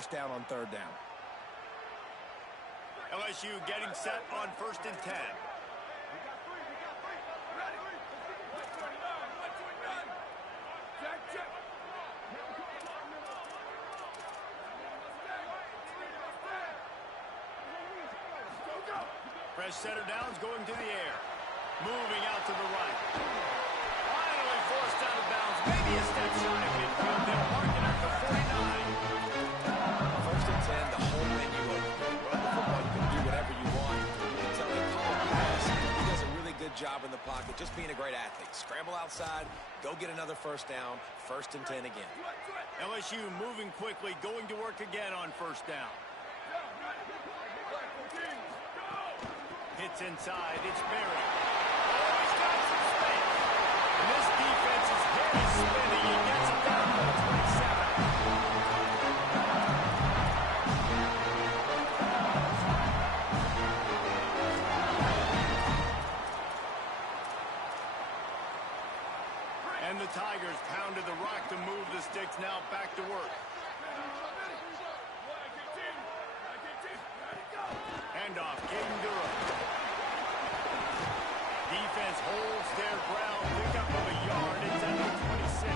first down on third down. LSU getting set on 1st and 10. Fresh center downs going to the air. Moving out to the right. Finally forced out of bounds. Maybe a step shy of midfield. They'll mark it at the 49. 1st and 10, the whole menu open. Run the football, you can do whatever you want. Until they call a pass, he does a really good job in the pocket, just being a great athlete. Scramble outside, go get another first down, 1st and 10 again. LSU moving quickly, going to work again on 1st down. Hits inside, it's Berry. Oh, he's got some space. And this defense's head is spinning. He gets it down to the 27. And the Tigers pounded the rock to move the sticks, now back to work. Handoff, Caden Durham. Defense holds their ground, pick up of a yard, it's at the 26.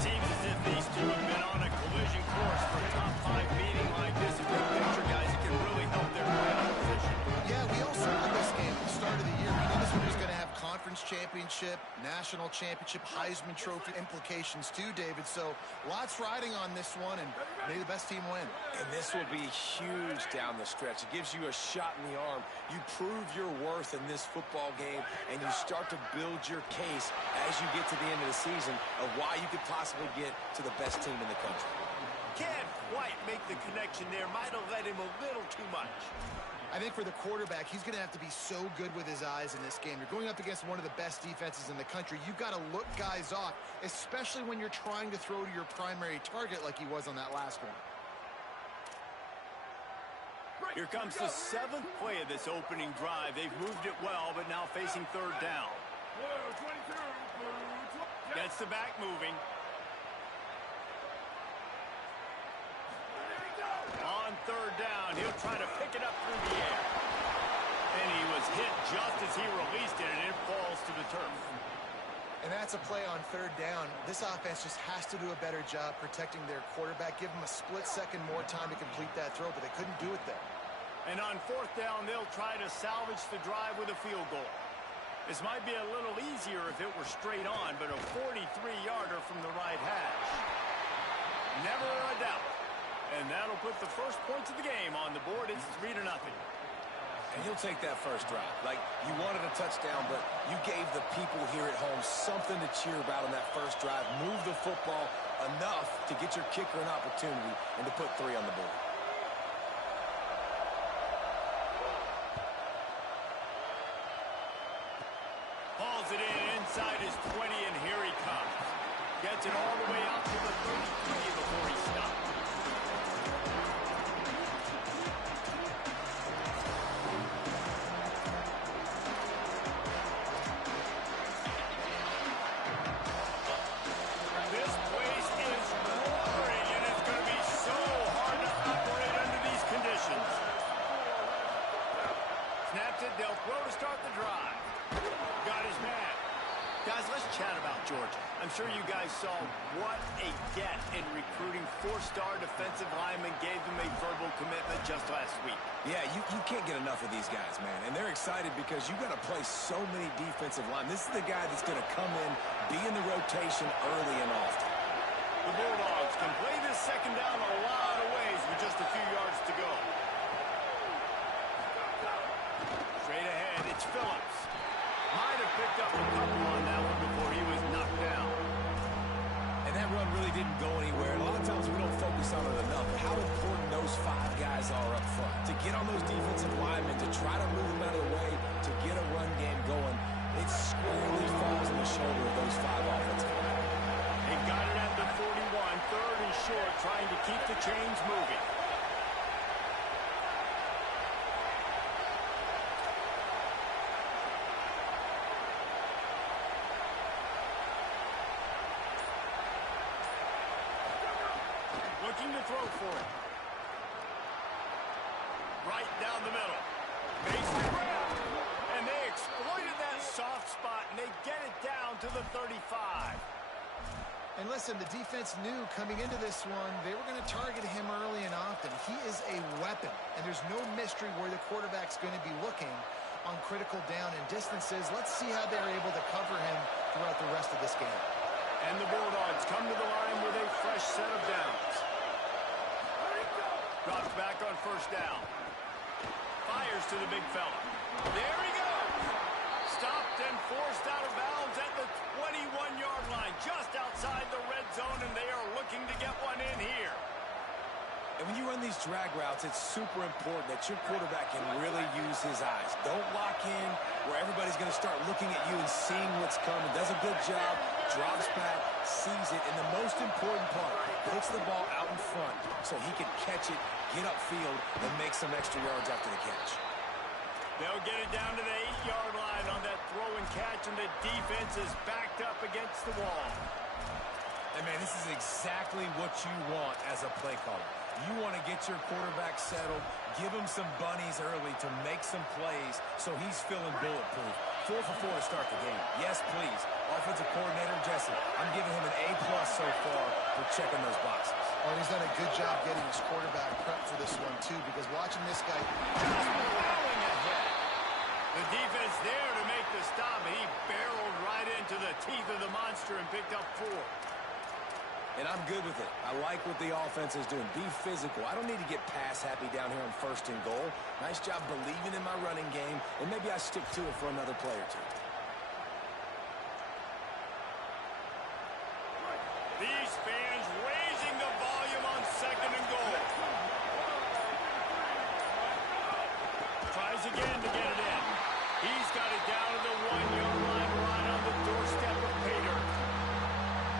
Seems as if these two have been on a collision course for a top 5 meeting like this. A big picture, guys, it can really help their playoff position. Yeah, we all circled this game at the start of the year. We knew this one was going to have conference championship, national championship, Heisman Trophy implications too, David. So lots riding on this one, and may the best team win. And this will be huge down the stretch. It gives you a shot in the arm. You prove your worth in this football game, and you start to build your case as you get to the end of the season of why you could possibly get to the best team in the country. Can't quite make the connection there. Might have led him a little too much. I think for the quarterback, he's going to have to be so good with his eyes in this game. You're going up against one of the best defenses in the country. You've got to look guys off, especially when you're trying to throw to your primary target like he was on that last one. Here comes the 7th play of this opening drive. They've moved it well, but now facing 3rd down. Gets the back moving. On 3rd down, he'll try to pick it up through the air. And he was hit just as he released it, and it falls to the turf. And that's a play on 3rd down. This offense just has to do a better job protecting their quarterback. Give them a split second more time to complete that throw, but they couldn't do it there. And on 4th down, they'll try to salvage the drive with a field goal. This might be a little easier if it were straight on, but a 43-yarder from the right hash. Never a doubt. And that'll put the first points of the game on the board. It's 3-0. And he'll take that first drive. Like, you wanted a touchdown, but you gave the people here at home something to cheer about on that first drive. Move the football enough to get your kicker an opportunity and to put 3 on the board. Hauls it in inside his 20, and here he comes. Gets it all the way out to the 33 before he stops. This place is roaring, and it's going to be so hard to operate under these conditions. Snaps it, they'll throw to start the drive. Got his man. Guys, let's chat about Georgia. I'm sure you guys saw what a get in recruiting. 4-star defensive linemen gave them a verbal commitment just last week. Yeah, you can't get enough of these guys, man. And they're excited because you got to play so many defensive linemen. This is the guy that's going to come in, be in the rotation early and often. The Bulldogs can play this 2nd down a lot of ways with just a few yards to go. Straight ahead, it's Phillips. Might have picked up a couple on that one before he was knocked down. And that run really didn't go anywhere. A lot of times we don't focus on it enough. How important those 5 guys are up front. To get on those defensive linemen, to try to move them out of the way, to get a run game going, it squarely falls on the shoulder of those 5 offensive linemen. They got it at the 41, 3rd and short, trying to keep the chains moving. Looking looking to throw for it. Right down the middle. Makes the grab. And they exploited that soft spot, and they get it down to the 35. And listen, the defense knew coming into this one, they were going to target him early and often. He is a weapon, and there's no mystery where the quarterback's going to be looking on critical down and distances. Let's see how they're able to cover him throughout the rest of this game. And the Bulldogs come to the line with a fresh set of downs. Drops back on first down. Fires to the big fella. There he goes. Stopped and forced out of bounds at the 21-yard line, just outside the red zone, and they are looking to get one in here. And when you run these drag routes, it's super important that your quarterback can really use his eyes. Don't lock in where everybody's going to start looking at you and seeing what's coming. Does a good job, drops back, sees it, and the most important part, puts the ball out in front so he can catch it, get upfield, and make some extra yards after the catch. They'll get it down to the 8-yard line on that throw and catch, and the defense is backed up against the wall. And, man, this is exactly what you want as a play caller. You want to get your quarterback settled, give him some bunnies early to make some plays so he's feeling bulletproof. 4 for 4 to start the game. Yes, please. Offensive coordinator Jesse, I'm giving him an A+ so far for checking those boxes. Oh, he's done a good job getting his quarterback prepped for this one, too, because watching this guy just plowing ahead. The defense there to make the stop, and he barreled right into the teeth of the monster and picked up 4. And I'm good with it. I like what the offense is doing. Be physical. I don't need to get pass happy down here on 1st and goal. Nice job believing in my running game, and maybe I stick to it for another play or two. These fans raising the volume on 2nd and goal. Tries again to get it in. He's got it down to the 1-yard line, right on the doorstep of Pater.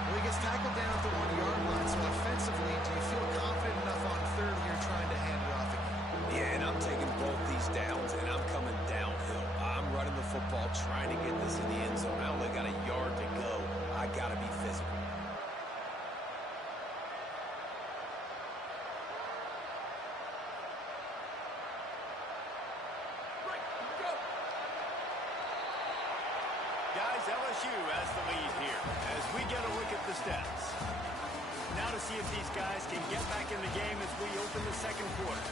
Well, he gets tackled down at the 1-yard line, so offensively, do you feel confident enough on 3rd here trying to hand it off again? Yeah, and I'm taking both these downs, and I'm coming downhill. I'm running the football, trying to get this in the end zone. I only got a yard to go. I got to be physical. Guys, LSU has the lead here as we get a look at the stats. Now to see if these guys can get back in the game as we open the 2nd quarter.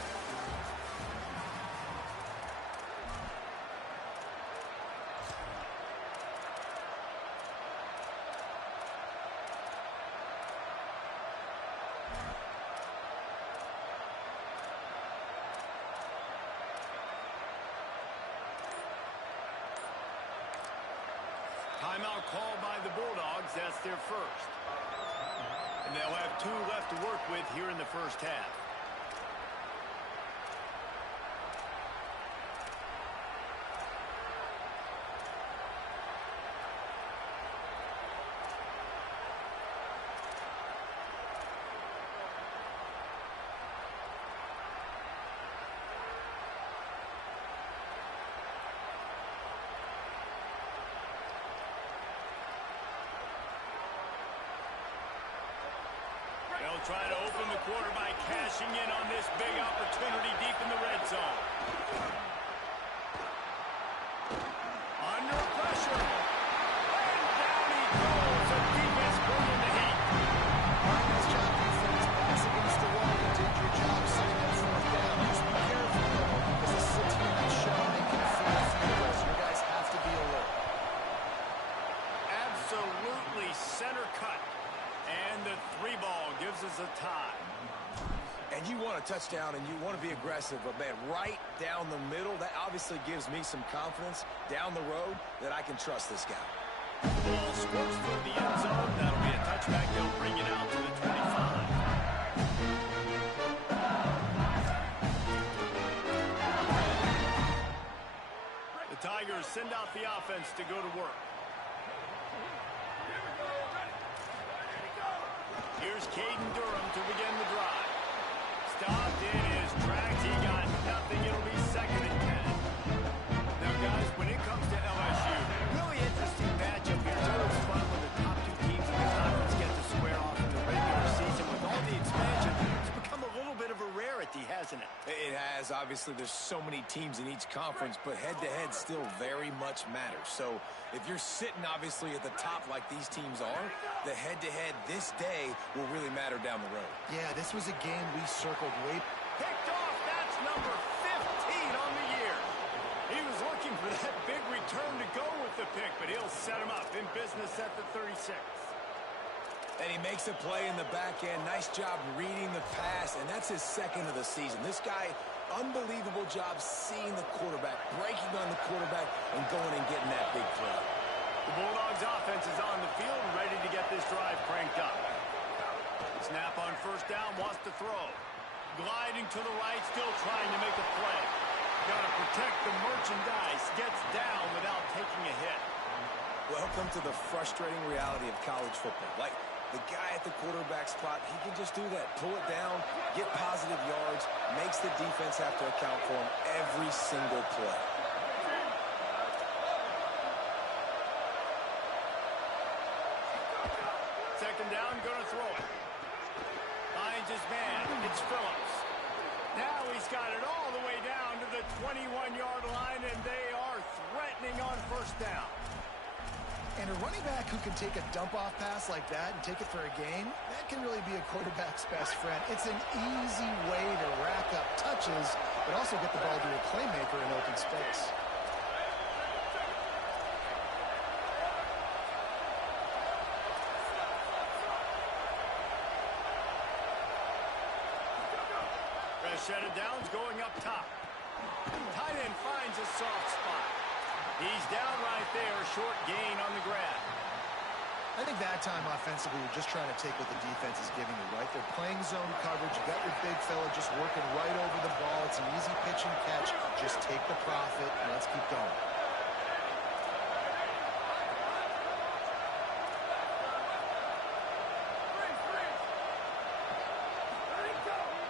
Timeout called by the Bulldogs. That's their first. And they'll have 2 left to work with here in the 1st half. They'll try to open the quarter by cashing in on this big opportunity deep in the red zone. Under pressure. And down he goes. The defense bringing the heat. Nice job, defense. Pass against the wall. You did your job setting that 4th down. Just be careful, though, because this is a team that's shown they can afford field goals. You guys have to be alert. Absolutely center cut. And the 3 ball gives us a tie. And you want a touchdown and you want to be aggressive, but, man, right down the middle, that obviously gives me some confidence down the road that I can trust this guy. Ball squirts through the end zone. That'll be a touchback. They'll bring it out to the 25. The Tigers send out the offense to go to work. Here's Caden Durham to begin the drive. Stopped in his tracks. He got nothing. It'll be 2nd and 10. Now, guys, when it comes to LSU, really interesting matchup here. It's always fun when the top 2 teams in the conference get to square off in the regular season. With all the expansion, it's guys, obviously there's so many teams in each conference, but head-to-head still very much matters. So if you're sitting, obviously, at the top like these teams are, the head-to-head this day will really matter down the road. Yeah, this was a game we circled way. Picked off. That's number 15 on the year. He was looking for that big return to go with the pick, but he'll set him up in business at the 36. And he makes a play in the back end. Nice job reading the pass, and that's his second of the season. This guy, unbelievable job seeing the quarterback, breaking on the quarterback, and going and getting that big play. The Bulldogs offense is on the field, ready to get this drive cranked up. Snap on first down, wants to throw. Gliding to the right, still trying to make a play. Got to protect the merchandise. Gets down without taking a hit. Welcome to the frustrating reality of college football. Like, the guy at the quarterback spot, he can just do that. Pull it down, get positive yards, makes the defense have to account for him every single play. Second down, gonna throw it. Finds his man. It's Phillips. Now he's got it all the way down to the 21-yard line, and they are threatening on first down. And a running back who can take a dump-off pass like that and take it for a gain, that can really be a quarterback's best friend. It's an easy way to rack up touches, but also get the ball to a playmaker in open space. Shut downs going up top. Tight end finds a soft spot. He's down right there, short gain on the grab. I think that time offensively, you're just trying to take what the defense is giving you, right? They're playing zone coverage. You got your big fella just working right over the ball. It's an easy pitch and catch. Just take the profit and let's keep going.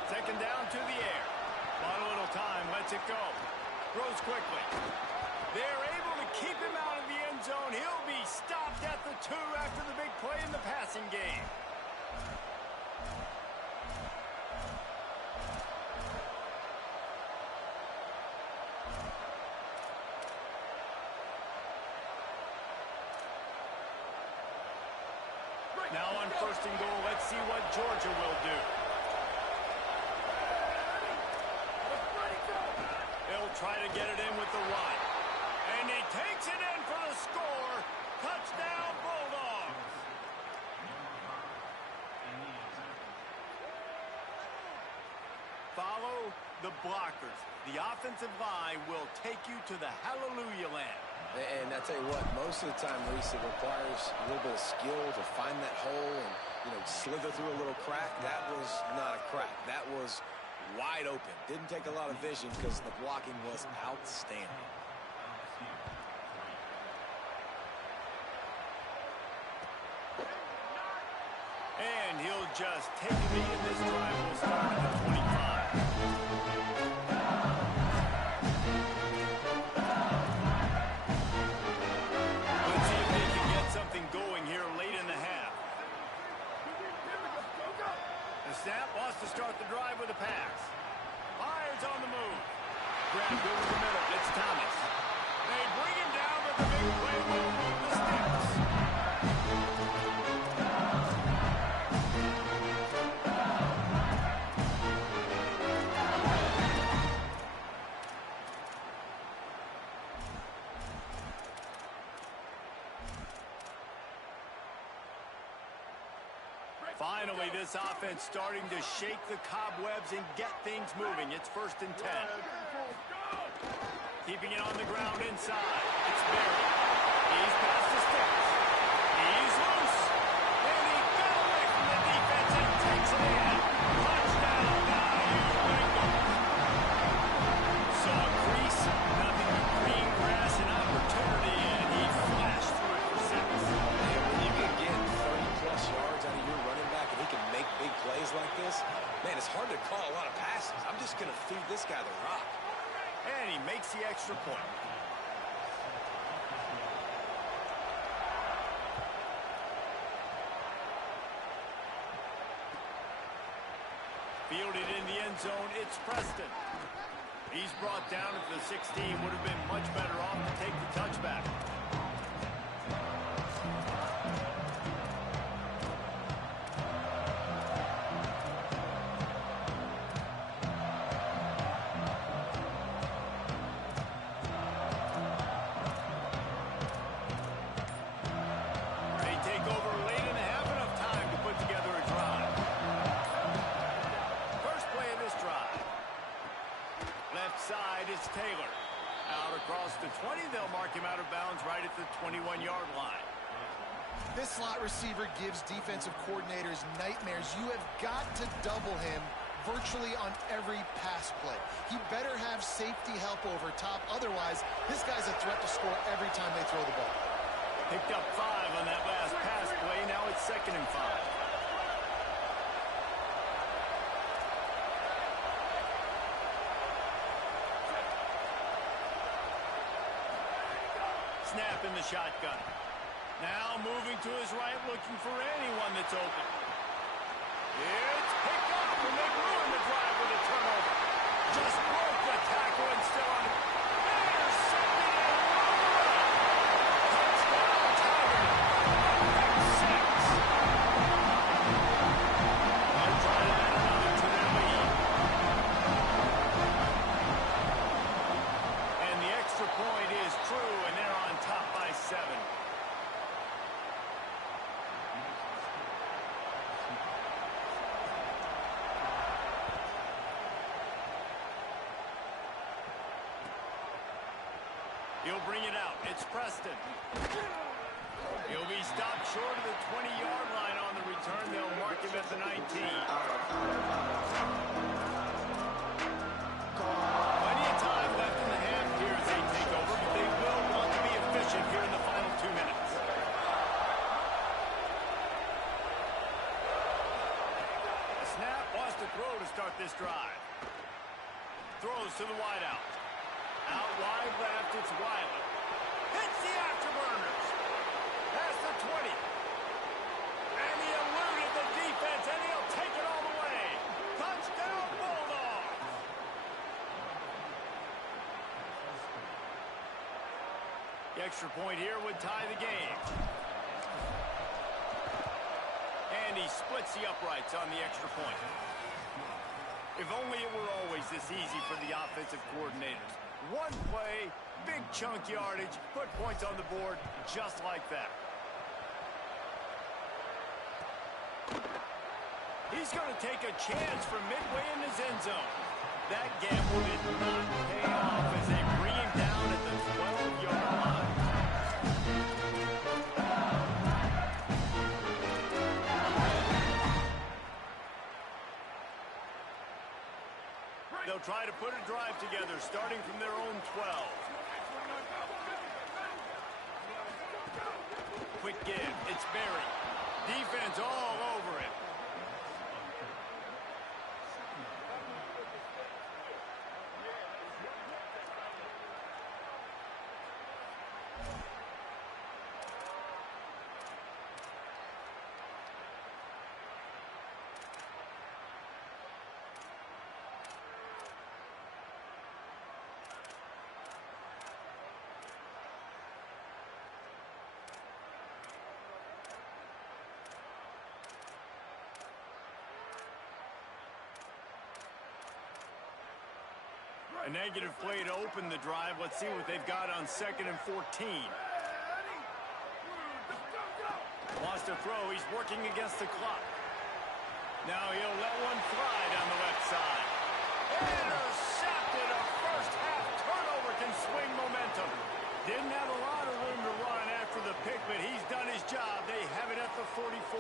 Second down to the air. Bought a little time, lets it go. Throws quickly. They're able to keep him out of the end zone. He'll be stopped at the 2 after the big play in the passing game. Now on first and goal, let's see what Georgia will do. They'll try to get it in with the run. And he takes it in for the score. Touchdown, Bulldogs. Follow the blockers. The offensive line will take you to the hallelujah land. And I tell you what, most of the time, Reese, it requires a little bit of skill to find that hole and, slither through a little crack. That was not a crack. That was wide open. Didn't take a lot of vision because the blocking was outstanding. And he'll just take the lead in this drive. We'll start at the 25. Snap wants to start the drive with a pass. Myers on the move. Grabbed over the middle. It's Thomas. They bring him down, but the big play will move the sticks. Finally, this offense starting to shake the cobwebs and get things moving. It's 1st and 10. Keeping it on the ground inside. It's Berry. He's past the sticks. He's loose. And he got away from the defense and takes it in. Touchdown, Bayou Bengals. Saw crease, nothing but green grass and opportunity, and he flashed through it for 6. You can get 30-plus yards out of your running back, and he can make big plays like this. Man, it's hard to call a lot of passes. I'm just going to feed this guy the rock. And he makes the extra point. Fielded in the end zone, it's Preston. He's brought down at the 16. Would have been much better off to take the touchback. Taylor. Out across the 20, they'll mark him out of bounds right at the 21-yard line. This slot receiver gives defensive coordinators nightmares. You have got to double him virtually on every pass play. He better have safety help over top. Otherwise, this guy's a threat to score every time they throw the ball. Picked up 5 on that last pass play. Now it's 2nd and 5. Snap in the shotgun. Now moving to his right, looking for anyone that's open. It's picked off, and they ruin the drive with a turnover. Just broke the tackle and still on it. Intercepted and run. Touchdown, Tigers. Pick 6. They'll try to add another to their lead. And the extra point is true, and they're on top by 7. He'll bring it out. It's Preston. He'll be stopped short of the 20-yard line on the return. They'll mark him at the 19. Plenty of time left in the half here as they take over, but they will want to be efficient here in the final 2 minutes. A snap wants to throw to start this drive. Throws to the wideout. Out wide left, it's Wiley. Hits the afterburners. Past the 20. And he eluded the defense, and he'll take it all the way. Touchdown, Bulldogs! The extra point here would tie the game. And he splits the uprights on the extra point. If only it were always this easy for the offensive coordinators. One play, big chunk yardage, put points on the board just like that. He's going to take a chance from midway in his end zone. That gamble did not pay off as they bring him down at the 12-yard line. They'll try to put a drive together, starting from their own 12. Quick give. It's Berry. Defense all over it. A negative play to open the drive. Let's see what they've got on 2nd and 14. Wants to throw. He's working against the clock. Now he'll let one fly down the left side. Intercepted. A first-half turnover can swing momentum. Didn't have a lot of room to run after the pick, but he's done his job. They have it at the 44.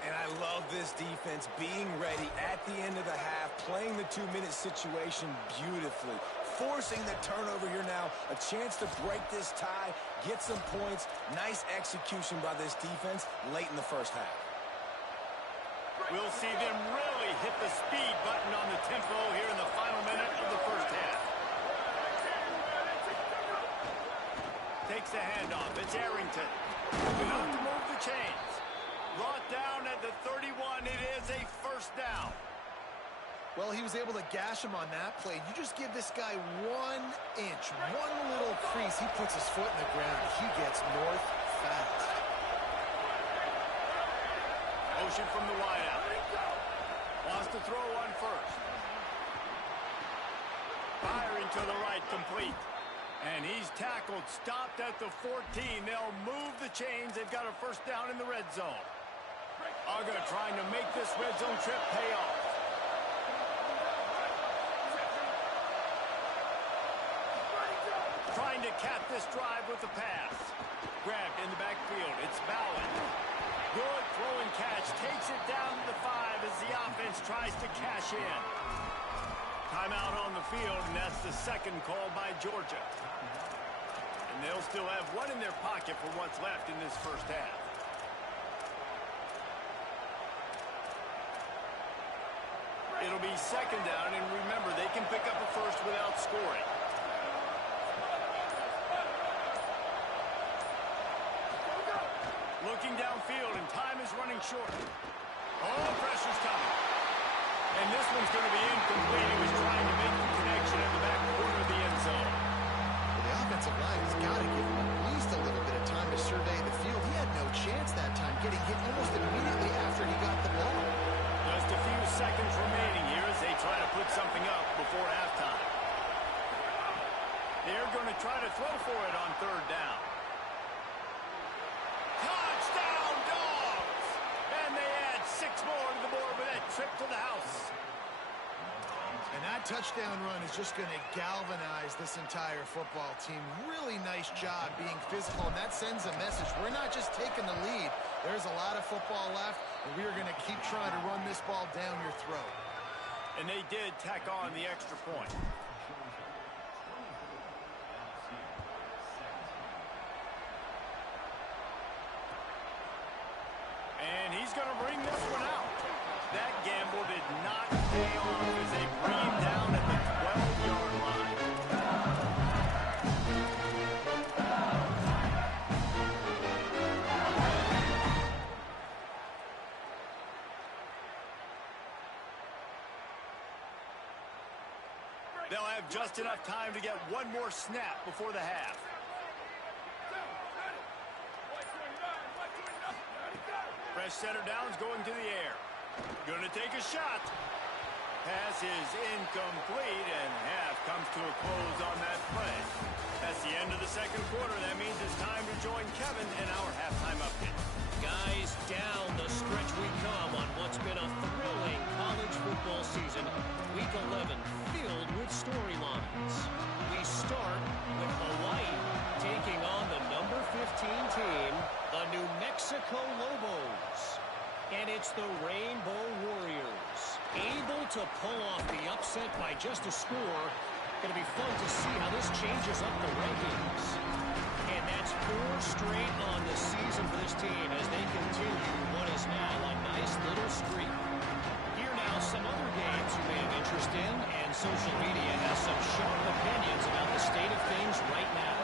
And I love this defense being ready at the end of the half, playing the 2-minute situation beautifully, forcing the turnover here now, a chance to break this tie, get some points. Nice execution by this defense late in the first half. We'll see them really hit the speed button on the tempo here in the final minute of the first half. Takes the handoff. It's Arrington. Enough to move the chains. Brought down at the 31. It is a first down. Well, he was able to gash him on that play. You just give this guy 1 inch, one little crease. He puts his foot in the ground. He gets north fast. Motion from the wideout. Wants to throw one first. Firing to the right, complete. And he's tackled, stopped at the 14. They'll move the chains. They've got a first down in the red zone. Uga trying to make this red zone trip pay off. Trying to cap this drive with the pass. Grabbed in the backfield. It's Ballard. Good throw and catch. Takes it down to the 5 as the offense tries to cash in. Timeout on the field, and that's the second call by Georgia. And they'll still have one in their pocket for what's left in this first half. It'll be second down, and remember, they can pick up a first without scoring. Looking downfield, and time is running short. Oh, pressure's coming. And this one's going to be incomplete. He was trying to make the connection in the back corner of the end zone. Well, the offensive line has got to give him at least a little bit of time to survey the field. He had no chance that time, getting hit almost immediately after he got the ball. Just a few seconds remaining here as they try to put something up before halftime. They're going to try to throw for it on third down. Touchdown, Dogs! And they add 6 more to the board with that trip to the house. And that touchdown run is just going to galvanize this entire football team. Really nice job being physical, and that sends a message. We're not just taking the lead. There's a lot of football left, and we are going to keep trying to run this ball down your throat. And they did tack on the extra point. And he's going to bring this one out. That gamble did not pay off as they bring him down at the 12-yard line. They'll have just enough time to get one more snap before the half. Fresh center downs going to the air. Going to take a shot. Pass is incomplete, and half comes to a close on that play. That's the end of the second quarter. That means it's time to join Kevin in our halftime update. Guys, down the stretch we come on what's been a thrilling college football season. Week 11 filled with storylines. We start with Hawaii taking on the number 15 team, the New Mexico Lobos. And it's the Rainbow Warriors, able to pull off the upset by just a score. Going to be fun to see how this changes up the rankings. And that's 4 straight on the season for this team as they continue what is now a nice little streak. Here now some other games you may have interest in, and social media has some sharp opinions about the state of things right now.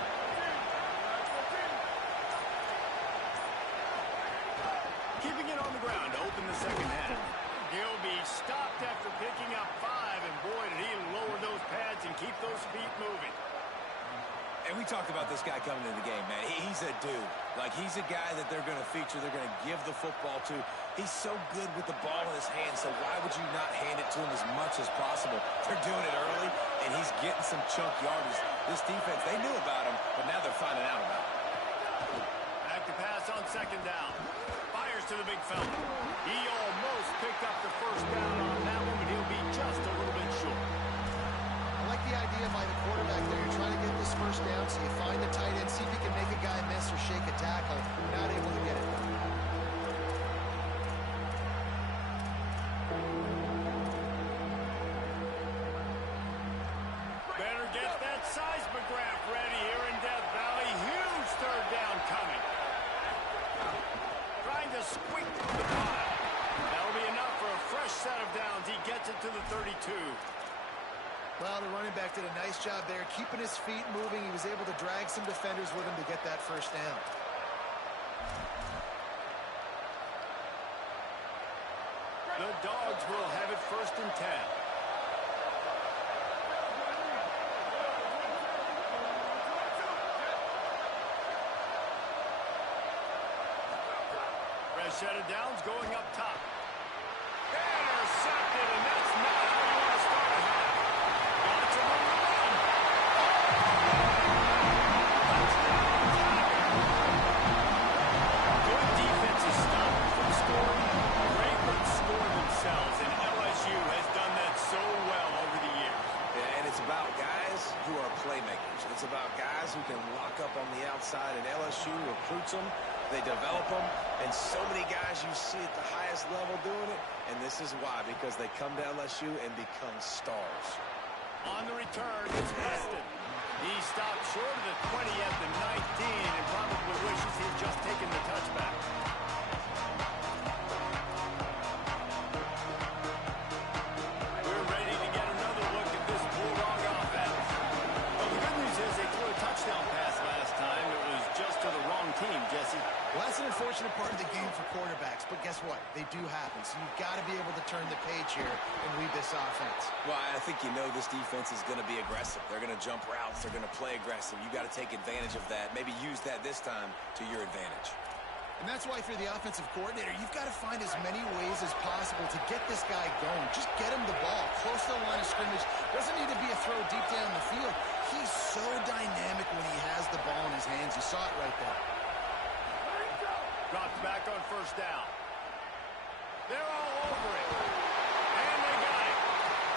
Keeping it on the ground to open the second half. He'll be stopped after picking up 5, and boy, did he lower those pads and keep those feet moving. And we talked about this guy coming into the game, man. He's a dude. Like, he's a guy that they're going to feature, they're going to give the football to. He's so good with the ball in his hands, so why would you not hand it to him as much as possible? They're doing it early, and he's getting some chunk yardage. This defense, they knew about him, but now they're finding out about him. Back to pass on second down. Fires to the big fella. He almost picked up the first down on that one, but he'll be just a little bit short. I like the idea by the quarterback there. You're trying to get this first down, so you find the tight end, see if you can make a guy miss or shake a tackle. Not able to get it done. Better get that seismograph ready here in Death Valley. Huge third down coming. Trying to squeak through the pile. That'll be enough for a fresh set of downs. He gets it to the 32. Well, the running back did a nice job there, keeping his feet moving. He was able to drag some defenders with him to get that first down. The Dogs will have it 1st and 10. set of downs going up top. Intercepted, and that's not how you want to start a half. Lots of room to run. Touchdown, Tigers. Good defenses stop them from scoring. Great ones score themselves, and LSU has done that so well over the years. Yeah, and it's about guys who are playmakers. It's about guys who can lock up on the outside, and LSU recruits them. They develop them, and so many guys you see at the highest level doing it, and this is why, because they come to LSU and become stars. On the return, it's Preston. He stopped short of the 20 at the 19 and probably wishes he had just taken the touchback. We're ready to get another look at this Bulldog offense. Well, the good news is they threw a touchdown pass last time. It was just to the wrong team, Jesse. Well, that's an unfortunate part of the game for quarterbacks, but guess what? They do happen, so you've got to be able to turn the page here and lead this offense. Well, I think you know this defense is going to be aggressive. They're going to jump routes. They're going to play aggressive. You've got to take advantage of that. Maybe use that this time to your advantage. And that's why, for the offensive coordinator, you've got to find as many ways as possible to get this guy going. Just get him the ball close to the line of scrimmage. Doesn't need to be a throw deep down the field. He's so dynamic when he has the ball in his hands. You saw it right there. Dropped back on first down. They're all over it. And they got it.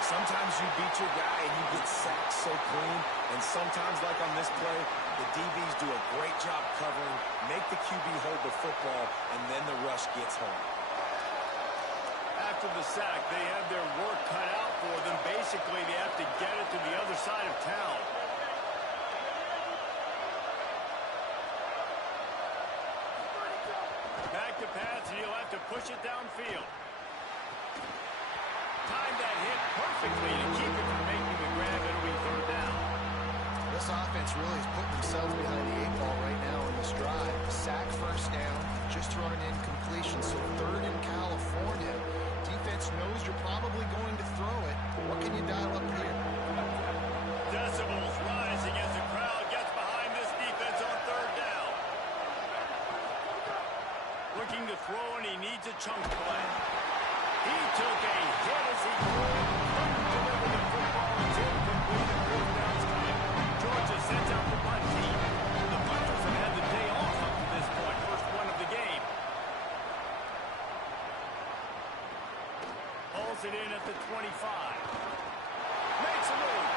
Sometimes you beat your guy and you get sacked so clean, and sometimes, like on this play, the DBs do a great job covering, make the QB hold the football, and then the rush gets home. After the sack, they have their work cut out for them. Basically, they have to get it to the other side of town. Back to pass, and he'll have to push it downfield. Timed that hit perfectly to keep it from making the grab. It'll be third down. This offense really is putting themselves behind the 8 ball right now in this drive. Sack first down, just thrown an incompletion, so third in California. Defense knows you're probably going to throw it. What can you dial up here? Decibels rising as the crowd gets behind this defense on third down. Looking to throw, and he needs a chunk play. He took a hit as he couldn't deliver the football. It's incomplete, and fourth down's coming. Georgia sends out the punt team. The punters have had the day off up to this point. First one of the game. Pulls it in at the 25. Makes a move.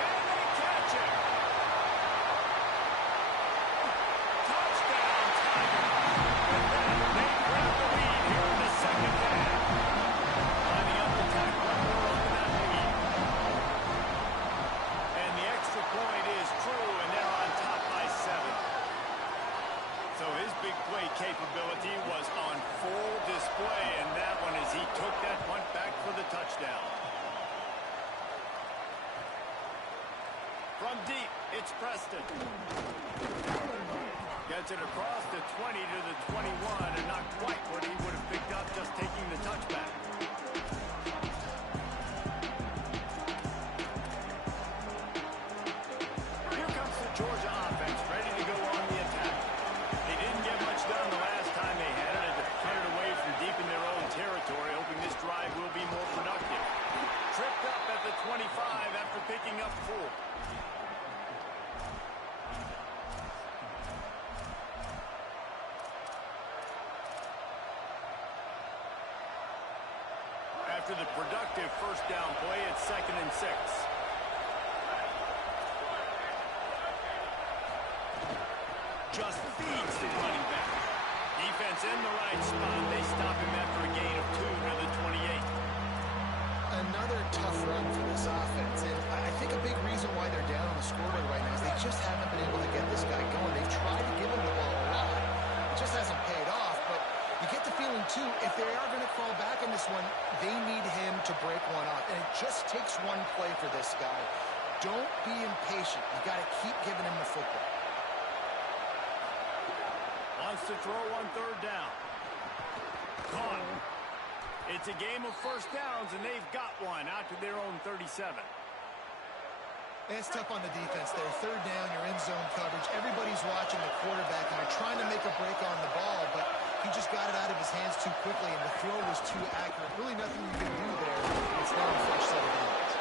Can they catch it? Touchdown, Tigers. With that, they grab the lead here in the second half. Lining up the tack one more on that lead. And the extra point is true, and they're on top by 7. So his big play capability was on full display, and that one as he took that punt back for the touchdown. From deep, it's Preston. Gets it across the 20 to the 21, and not quite what he would have picked up just taking the touchback. Here comes the Georgia offense, ready to go on the attack. They didn't get much done the last time they had it, to cut it away from deep in their own territory, hoping this drive will be more productive. Tripped up at the 25 after picking up 4. After the productive first down play, it's 2nd and 6. Just feeds the running back. Defense in the right spot. They stop him after a gain of 2 to the 28. Another tough run for this offense, and I think a big reason why they're down on the scoreboard right now is they just haven't been able to get this guy going. They've tried to give him the ball a lot. It just hasn't paid off, but you get the feeling, too, if they are going to crawl back in this one, they need him to break one off, and it just takes one play for this guy. Don't be impatient. You got to keep giving him the football. Wants to throw on third down. Caught. It's a game of first downs, and they've got one out to their own 37. It's tough on the defense there. Third down, you're in zone coverage. Everybody's watching the quarterback, and you're trying to make a break on the ball, but he just got it out of his hands too quickly, and the throw was too accurate. Really nothing you can do there. It's now a fresh set of downs.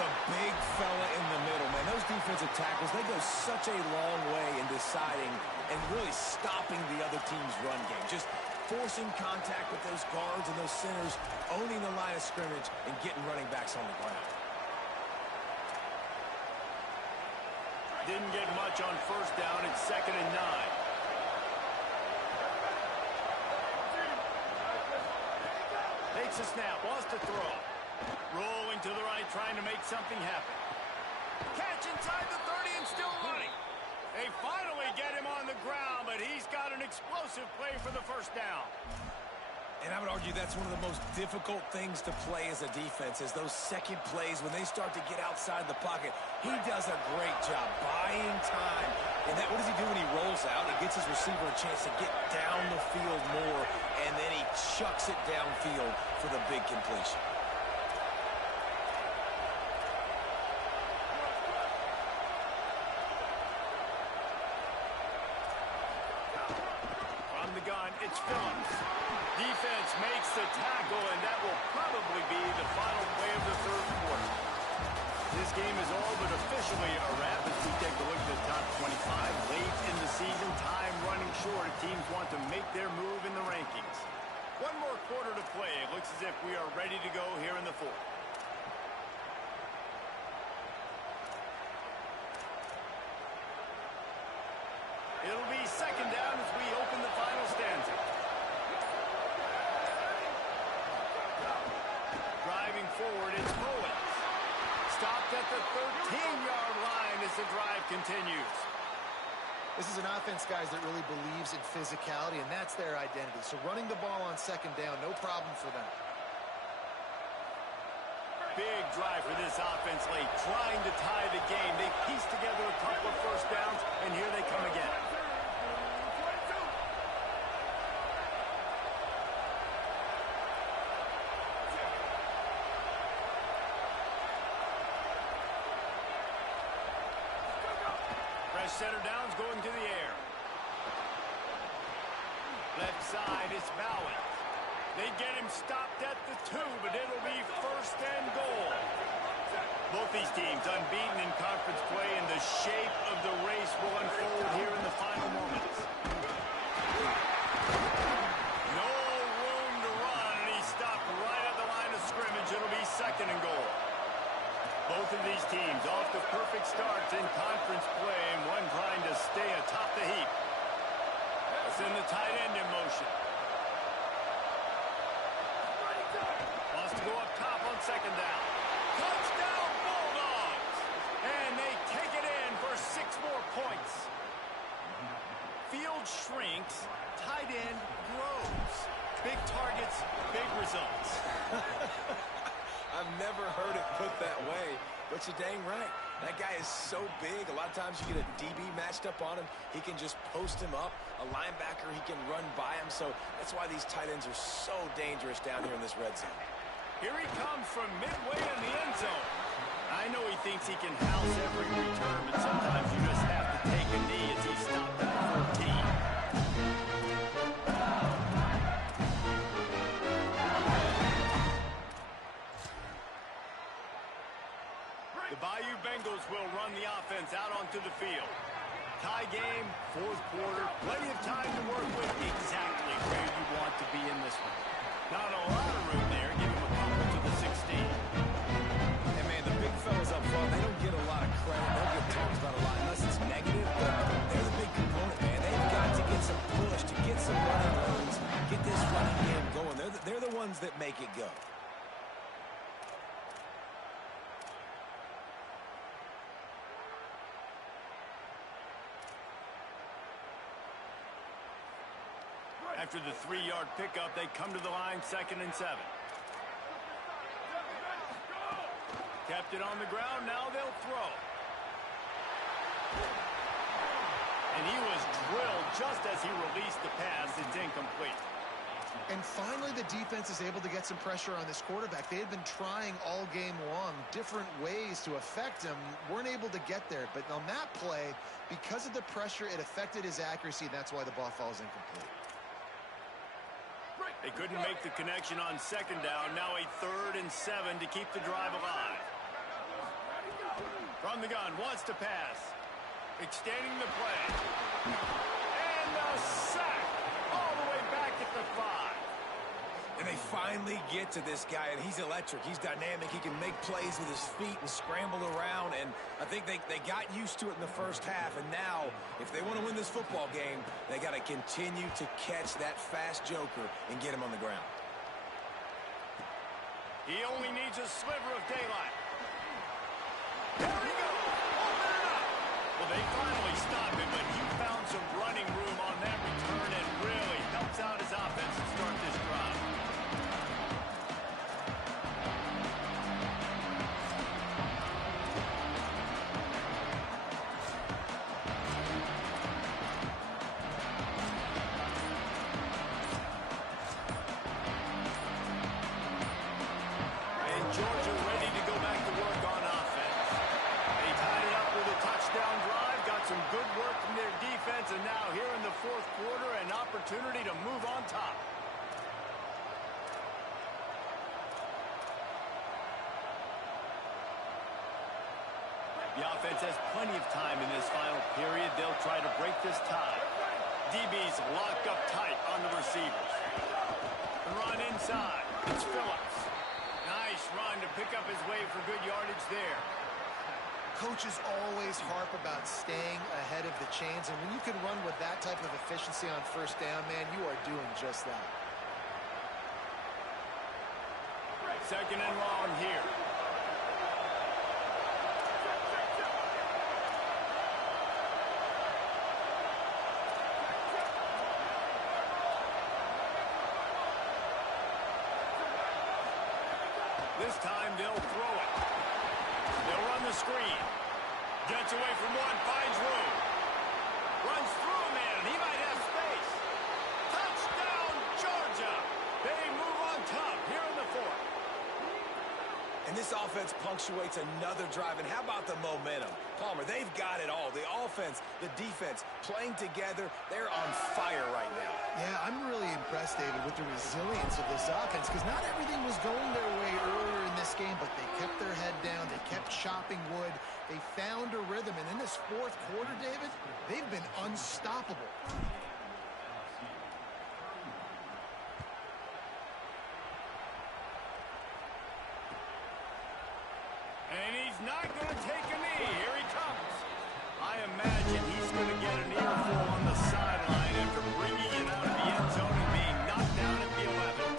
The big fella in the middle, man. Those defensive tackles, they go such a long way in deciding and really stopping the other team's run game. Just forcing contact with those guards and those centers, owning the line of scrimmage, and getting running backs on the ground. Didn't get much on first down. It's 2nd and 9. Takes a snap, wants to throw. Rolling to the right, trying to make something happen. Catch inside the 30 and still running. They finally get him on the ground, but he's got an explosive play for the first down. And I would argue that's one of the most difficult things to play as a defense, is those second plays when they start to get outside the pocket. He does a great job buying time. And what does he do when he rolls out? He gets his receiver a chance to get down the field more, and then he chucks it downfield for the big completion. From the gun, it's Phillips. Defense makes the tackle, and that will probably be the final play of the third quarter. This game is all but officially a wrap as we take a look at the top 25. Late in the season, time running short. Teams want to make their move in the rankings. One more quarter to play. It looks as if we are ready to go here in the fourth. It'll be 2nd down as we open the final stanza. Driving forward, it's Owens. Stopped at the 13-yard line as the drive continues. This is an offense, guys, that really believes in physicality, and that's their identity. So running the ball on 2nd down, no problem for them. Big drive for this offense late, trying to tie the game. They pieced together a couple of first downs, and here they come again. Fresh center downs going to the air. Left side is Bowen. They get him stopped at the 2, but it'll be 1st and goal. Both these teams unbeaten in conference play, and the shape of the race will unfold here in the final moments. No room to run, and he stopped right at the line of scrimmage. It'll be 2nd and goal. Both of these teams off to perfect starts in conference play, and one trying to stay atop the heap. Let's send the tight end in motion. Wants to go up top on 2nd down. Touchdown Bulldogs! And they take it in for 6 more points. Field shrinks, tight end grows. Big targets, big results. I've never heard it put that way, but you're dang right. That guy is so big. A lot of times you get a DB matched up on him. He can just post him up. A linebacker, he can run by him. So that's why these tight ends are so dangerous down here in this red zone. Here he comes from midway in the end zone. I know he thinks he can house every return, but sometimes you just have to take a knee as he stopped at 14. The Bayou Bengals will run the offense out onto the field. Tie game, 4th quarter, plenty of time to work with, exactly where you want to be in this one. Not a lot of room there, give him a couple to the 16. And man, the big fellas up front, they don't get a lot of credit. They don't get talked about a lot unless it's negative, but they're the big component, man. They've got to get some push, to get some running lanes, get this running game going. They're the ones that make it go. After the 3-yard pickup, they come to the line, 2nd and 7. Kept it on the ground, now they'll throw. And he was drilled just as he released the pass. It's incomplete. And finally, the defense is able to get some pressure on this quarterback. They had been trying all game long different ways to affect him, weren't able to get there. But on that play, because of the pressure, it affected his accuracy, and that's why the ball falls incomplete. They couldn't make the connection on second down. Now a 3rd and 7 to keep the drive alive. From the gun, wants to pass. Extending the play. And a sack all the way back at the 5. And they finally get to this guy, and he's electric. He's dynamic. He can make plays with his feet and scramble around, and I think they got used to it in the first half, and now, if they want to win this football game, they got to continue to catch that fast joker and get him on the ground. He only needs a sliver of daylight. There he goes! Open it up! Well, they finally stop him, but he found some running room on that return and really helps out his offense to start this drive. Georgia ready to go back to work on offense. They tied it up with a touchdown drive, got some good work from their defense, and now here in the 4th quarter, an opportunity to move on top. The offense has plenty of time in this final period. They'll try to break this tie. DB's locked up tight on the receivers. The run inside. It's Phillips. Nice run to pick up his way for good yardage there. Coaches always harp about staying ahead of the chains, and when you can run with that type of efficiency on first down, man, you are doing just that. 2nd and long here. This time they'll throw it. They'll run the screen. Gets away from one, finds room. Runs through a man. He might have space. Touchdown, Georgia. They move on top here in the 4th. And this offense punctuates another drive. And how about the momentum? Palmer, they've got it all. The offense, the defense, playing together. They're on fire right now. Yeah, I'm really impressed, David, with the resilience of this offense, because not everything was going their way earlier in this game, but they kept their head down. They kept chopping wood. They found a rhythm. And in this 4th quarter, David, they've been unstoppable. And he's not going to take a knee. Here he comes. I imagine he's going to get an earful on the sideline after bringing it out of the end zone and being knocked down at the 11.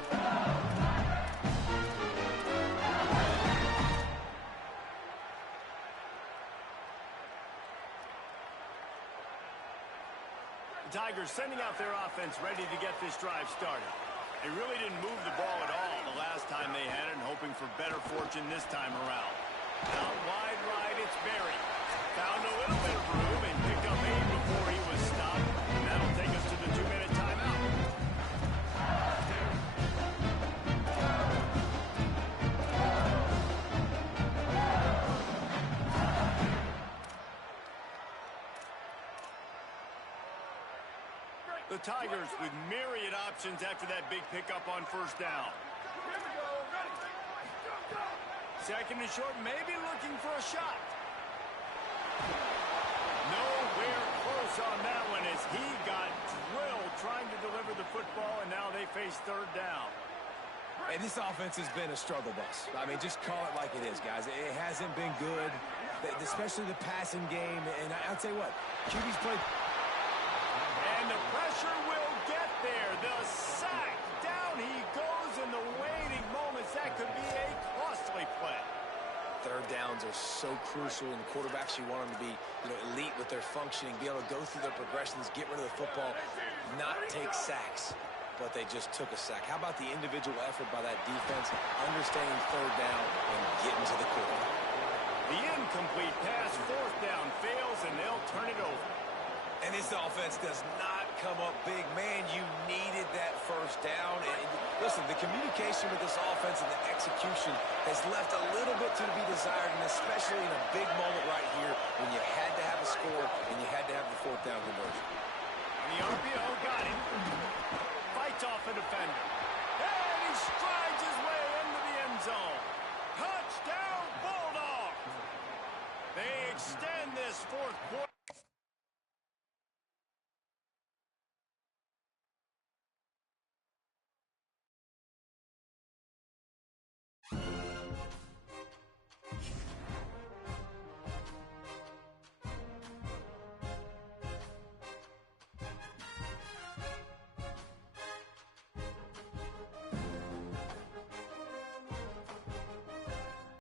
The Tigers sending out their offense ready to get this drive started. They really didn't move the ball at all the last time they had it, and hoping for better fortune this time around. Out wide right, it's Berry. Found a little bit of room and picked up 8 before he was stopped. And that'll take us to the 2-minute timeout. The Tigers with myriad options after that big pickup on first down. 2nd and short, maybe looking for a shot. Nowhere close on that one as he got drilled trying to deliver the football, and now they face 3rd down. And this offense has been a struggle bus. I mean, just call it like it is, guys. It hasn't been good, especially the passing game. And I'll tell you what, QB's played. And the pressure will get there. The sack. Down he goes in the waiting moments. That could be a costly play. 3rd downs are so crucial, and quarterbacks, you want them to be elite with their functioning, be able to go through their progressions, get rid of the football, not take sacks. But they just took a sack. How about the individual effort by that defense, understanding 3rd down and getting to the quarterback? The incomplete pass, 4th down, fails, and they'll turn it over. And this offense does not come up big. Man, you needed that first down. And listen, the communication with this offense and the execution has left a little bit to be desired, and especially in a big moment right here when you had to have a score and you had to have the fourth down conversion. The RPO got him.